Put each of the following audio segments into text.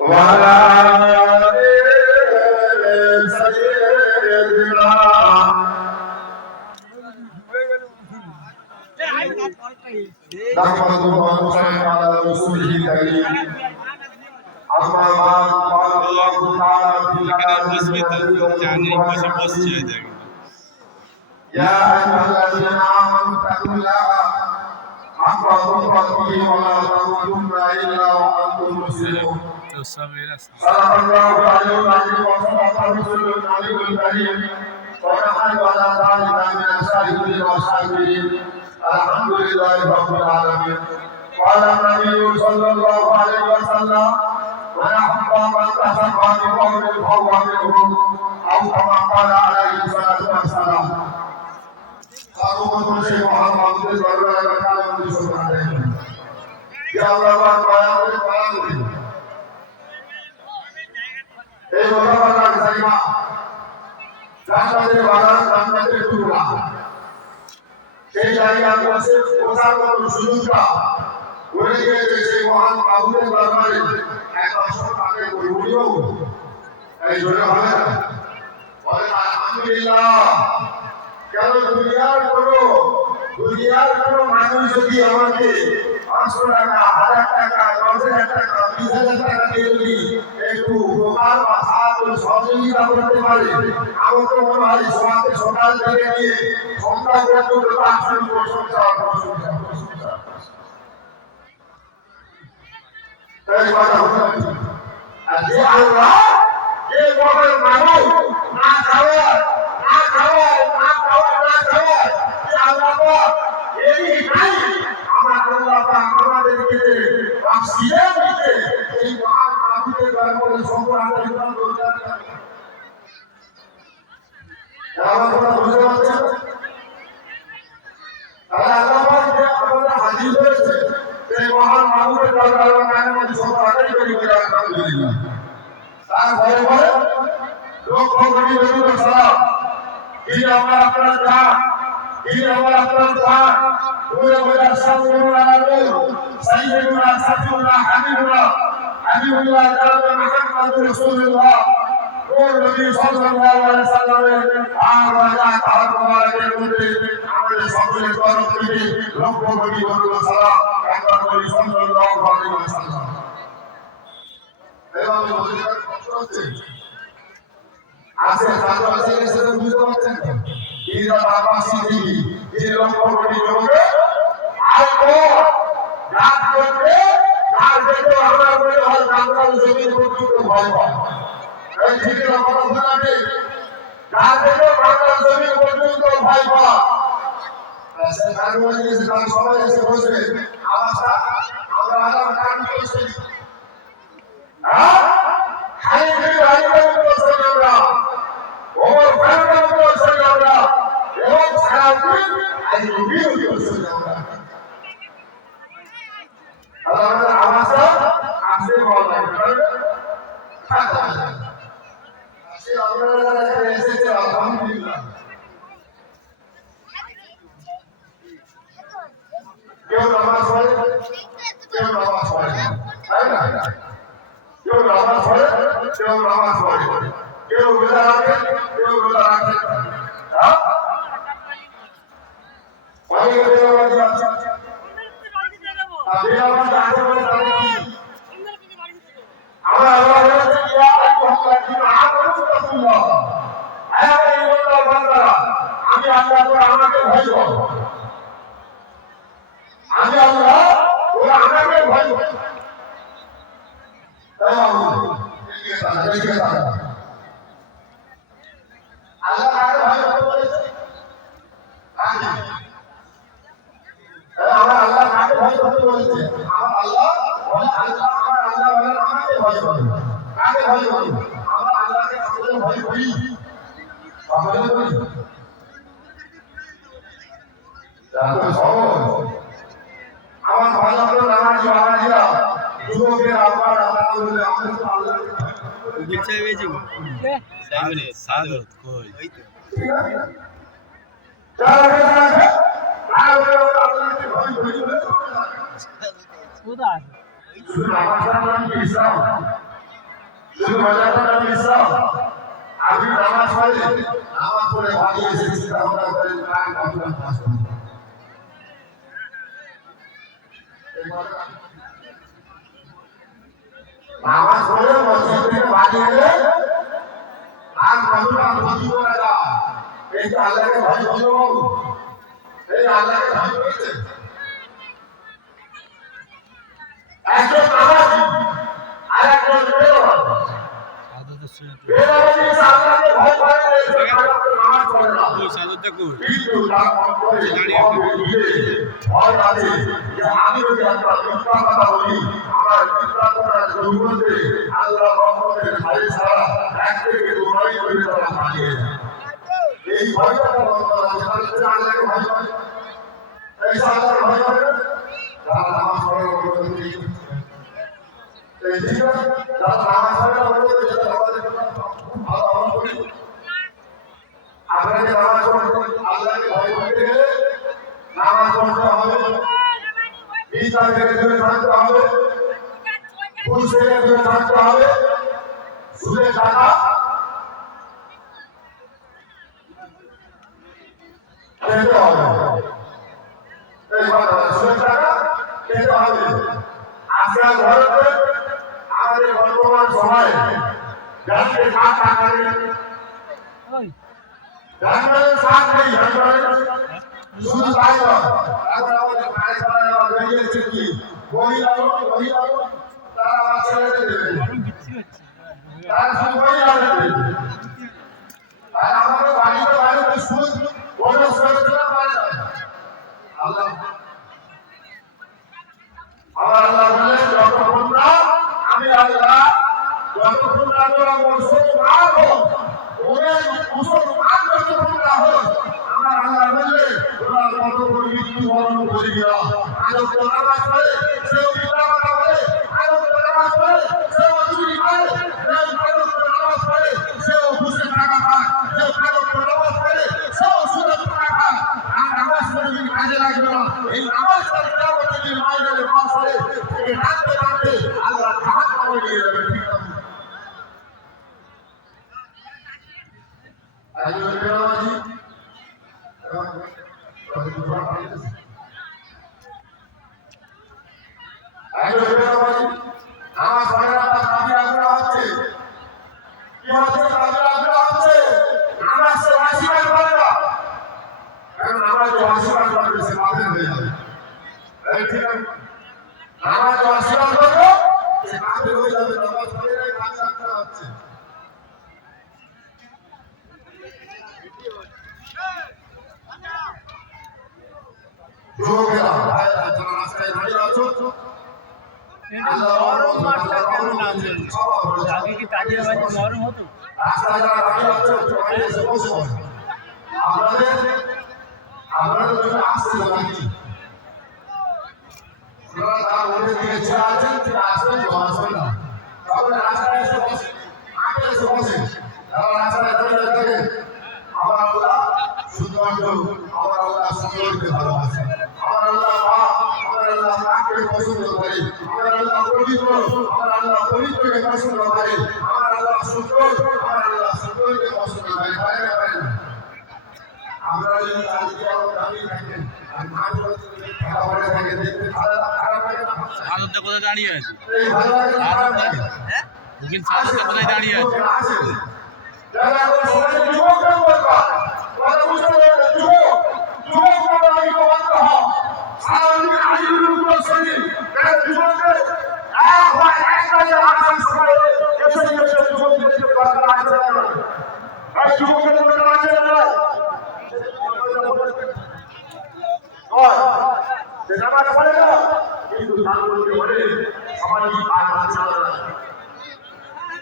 وعلى سيدنا نحمده ونصلي على رسوله الكريم أما بعد قال الله تعالى في كلامه يا أيها الذين آمنوا اتقوا الله حق تقاته ولا تموتن إلا وأنتم مسلمون صدق الله العلي العظيم وصدق رسوله النبي الكريم ونحن على ذلك من الشاهدين والشاكرين الحمد لله رب العالمين قال النبي صلى الله عليه وسلم من أحب من تسمى بقوم فهو منهم أو كما قال عليه الصلاة والسلام أقول شيء محمد صلى الله عليه وسلم يا الله এই মোতাবাক সাইমা জান্নাতের বাগান জান্নাতের টুকরা সেই জায়গা বসে বসার মতো সুযোগটা করে দিয়েছে সেই মহান মাহবুবের দরবারে এক বছর আগে বলিও এই জন্য হবে না বলেন আলহামদুলিল্লাহ কেন দুনিয়ার কোনো মানুষ যদি আমাকে 500 টাকা 1000 টাকা 10,000 টাকা 20,000 টাকা দিয়ে যদি একটু উপকার বা সাহায্য সহযোগিতা করতে পারে আমার তো মনে হয় সকাল থেকে নিয়ে সন্ধ্যা পর্যন্ত তার প্রশংসা তাই কথা হলো আর যে আল্লাহ যে বড় মানুষ না খাওয়া যে আল্লাহ এই নাই আমার আল্লাহ আমাদেরকে বাঁচিয়ে দিতে এই মহান মাহবুবের দরবারে সম্মানের দরকার আমার কথা বুঝতে পারছেন তাহলে আল্লাহ যে আমাদের হাজির হয়েছে সেই মহান মাহবুবের দরবারে আমাদের সম্মানের করি বলে আলহামদুলিল্লাহ তার ভয়ে ভয়ে লক্ষ কোটি রসুল সালাম এই আমার আপনার দান এই আমার আপনার দান ওই ওই সাল্লাল্লাহু আলাইহি সাইয়্যিদুনা সাফিউনা হাবিবুল্লাহ তাআলা মুহাম্মদ রাসূলুল্লাহ ও নবী সাল্লাল্লাহু আলাইহি সাল্লামের আর রাজা তার মুবারকের মধ্যে আমাদের সকলের তরফ থেকে লক্ষ কোটি রসুল সালাম একবার বলি সাল্লাল্লাহু আলাইহি ওয়াসাল্লাম এবং মদিনার কষ্ট হচ্ছে আছে সাথে আছে সেটা বুঝতে পারছেন তো এরা বাবাসি দিবি এই লক্ষ কোটি লোকে আর তো রাত করতে আর দেখো আমরা বলে হয় বাংলার জমিন পর্যন্ত ভয় পায় এই ঠিক কথা বলা নেই আর দেখো বাংলার জমিন পর্যন্ত ভয় পায় সে কারণে যে সবাই এসে বসবে আওয়াজটা আমরা আলাদা কাজ করছি হ্যাঁ হাই হাই হাই করছি আমরা ওমর ফারুক করছি আমরা এবং সারাদিন আই রিভিউ করছি আমরা আমাদের আওয়াজটা আসে বলা খাতা আসে আমরা এসেছে আলহামদুলিল্লাহ কেউ নামাজ পড়ে কেউ নামাজ পড়ে তাই না কেউ নামাজ পড়ে কেউ নামাজ পড়ে কেউ রোজা রাখে কেউ রোজা রাখে হ্যাঁ অনেকে বেনামাজি আছে বেনামাজি আছে বলে তাদের কি আমরা আল্লাহ বলেছে ইয়া আইয়ুহাল্লাযীনা আমানু তাকুল্লাহ হে ঈমানদার বান্দারা আমি আল্লাহ তোমরা আমাকে ভয় করো আমি আল্লাহ তোমরা আমাকে ভয় করো আল্লাহ কাকে ভয় করতে বলেছে আমার আল্লাহ কাকে ভয় করতে বলেছে আমার আল্লাহ বলে আল্লাহ আমার আল্লাহ বলে আমাকে ভয় করো কাকে ভয় করি আমার আল্লাহকে সকলে ভয় করি সকলে করি আমার ভাই আপনার নামাজি বাবাজিরা যুবকের আবার আল্লাহ আমাদের তো আল্লাহকে বিচ্ছাই বেজে সামনে সাদত কই এই তো ঠিক আছে যারা আছে তারা আল্লাহকে ভয় করি বলে শুধু নামাজটার নাম কি ইসলাম? শুধু রোজাটার নাম ইসলাম? আপনি নামাজ পড়েন, নামাজ পড়ে বাড়ি এসে চিন্তা ভাবনা করেন কার কতটা কাজ করবেন। নামাজ পড়ে মসজিদ থেকে বাড়ি এলে আর কতটা ক্ষতি করা যায়, এই যে আল্লাহকে ভয় করলো, এই আল্লাহকে ভয় করেছে। একজন নামাজি আর একজন বেরোয়, বেরোয় যে আল্লাহকে ভয় করে নামাজ পড়ে না, কিন্তু তার অন্তরে ভয় আছে যে আমি যদি একটা মিথ্যা কথা বলি, আমার মিথ্যা কথার দুর্গন্ধে আল্লাহ রহমতের ভাই ছাড়া এক থেকে দুবাই করে তারা পালিয়ে যায়। এই ভয়টা তার অন্তর আছে, তাহলে আল্লাহকে ভয় করে, এই আল্লাহকে ভয় করে তারা নামাজ পড়ে আপনাকে নামাজ পড়তে আল্লাহকে ভয় করতে গেলে নামাজ পড়তে হবে, মিথ্যা থেকে দূরে থাকতে হবে, ঘুষ থেকে দূরে থাকতে হবে, সুদের টাকা খেতে হবে, সুদের টাকা খেতে হবে। আজকাল ভারতে আমাদের বর্তমান সময়ে ব্যাংকে কাজ টাকা নেই, ব্যাংকে কাজ নেই, শুধু তাই নয়, এখন আমাদের কাজ করা বেরিয়েছে কি মহিলা তারা আমার ছেলেদের দেবে, তারা শুধু মহিলাদের দেবে, আর আমাদের বাড়িতে সুদ বোনাস করেছিলাম আল্লাহ আমার আল্লাহ বলেন যতক্ষণ না আমি আল্লাহ যতক্ষণ না তোরা মুসলমান হোক, ওদের মুসলমান যতক্ষণ না হোক, আমার আল্লাহ বললেন তোরা ততক্ষণ মৃত্যুবরণ করবি না। আলোক নামাজ পড়ে সেও মিথ্যা কথা বলে, আলোক নামাজ পড়ে সেও চুরি করে, আলোক নামাজ পড়ে সেও ঘুষের টাকা খায়, সেও আলোক নামাজ পড়ে সেও সুদের টাকা খায়। আর নামাজ পড়ে যদি কাজে লাগবে না, এই নামাজ পড়ে কেমন মাইনের মাস পড়ে থেকে ডাকতে ডাকতে আল্লাহ জাহান্নামে নিয়ে যাবে। ঠিক আছে, একজন বেনামাজি নামাজ পড়ে না, তার দাবি আগ্রহ হচ্ছে, কি হচ্ছে দাবি আগ্রহ হচ্ছে, নামাজ সে অস্বীকার করে না, কারণ নামাজ অস্বীকার করবে সে বাতিল হয়ে যাবে। ঠিক আছে, নামাজ অস্বীকার করবে সে বাতিল হয়ে যাবে, নামাজ পড়ে না দাবি আগ্রহ হচ্ছে। যুবকেরা ভাইরা যারা রাস্তায় দাঁড়িয়ে আছো, রাস্তায় যারা দাঁড়িয়ে আছো এসে বসে আপনাদের জন্য আসছে নাকি আপনারা তার মধ্যে দিকে ছেড়ে আছেন, তিনি আসবেন আসবেন না, তবে রাস্তায় এসে বসে আগে এসে বসে যারা রাস্তায় দাঁড়িয়ে থাকেন। আমার আল্লাহ শুধুমাত্র আমার আল্লাহ সুন্দরকে ভালোবাসে, আমার আল্লাহ আমার আল্লাহ তাকে পছন্দ করে, আমার আল্লাহ পবিত্র, আমার আল্লাহ পবিত্রকে পছন্দ করে, আমার আল্লাহ সুন্দর, আমার আল্লাহ সুন্দরকে পছন্দ করে। পারে না পারে না? আমরা যদি আজকে আমার দাবি থাকেন আর না খেলা পড়ে থাকে দেখতে খারাপ লাগে না? আনন্দ কোথায় দাঁড়িয়ে আছে, ভালো লাগে না? খারাপ লাগে হ্যাঁ, বুকিং সাথে কোথায় দাঁড়িয়ে আছে? যারা সবাই যুবকদের দরকার, তারা বুঝতে পারবে যুবক মন্ডলী को बात कहा सामने आजीवन को सही मैं যুবকদের এক হয় এক কাজে আসার সময় এসে গেছে যুবকদের দরকার আছে না, আর যুবকদের দরকার আছে না হয় সেটা মানে বলে না, কিন্তু তার মধ্যে বলে সামাজিক কাজ আছে না।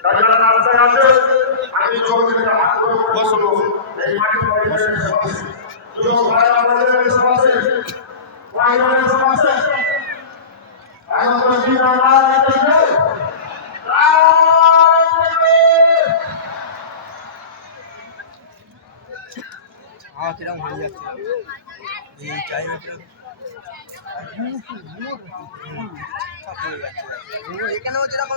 যারা রাস্তায় আছে আমি যুবকদের হাত ধরে বসবো, এই মাটি পড়ে গেছে সবাই যুবক ভাই আমাদের সব আছে, ভাইদের সব আছে, এখন তো কি না দেখবে কিরকম হয়ে যাচ্ছে এই টাইমে। এখানেও যেরকম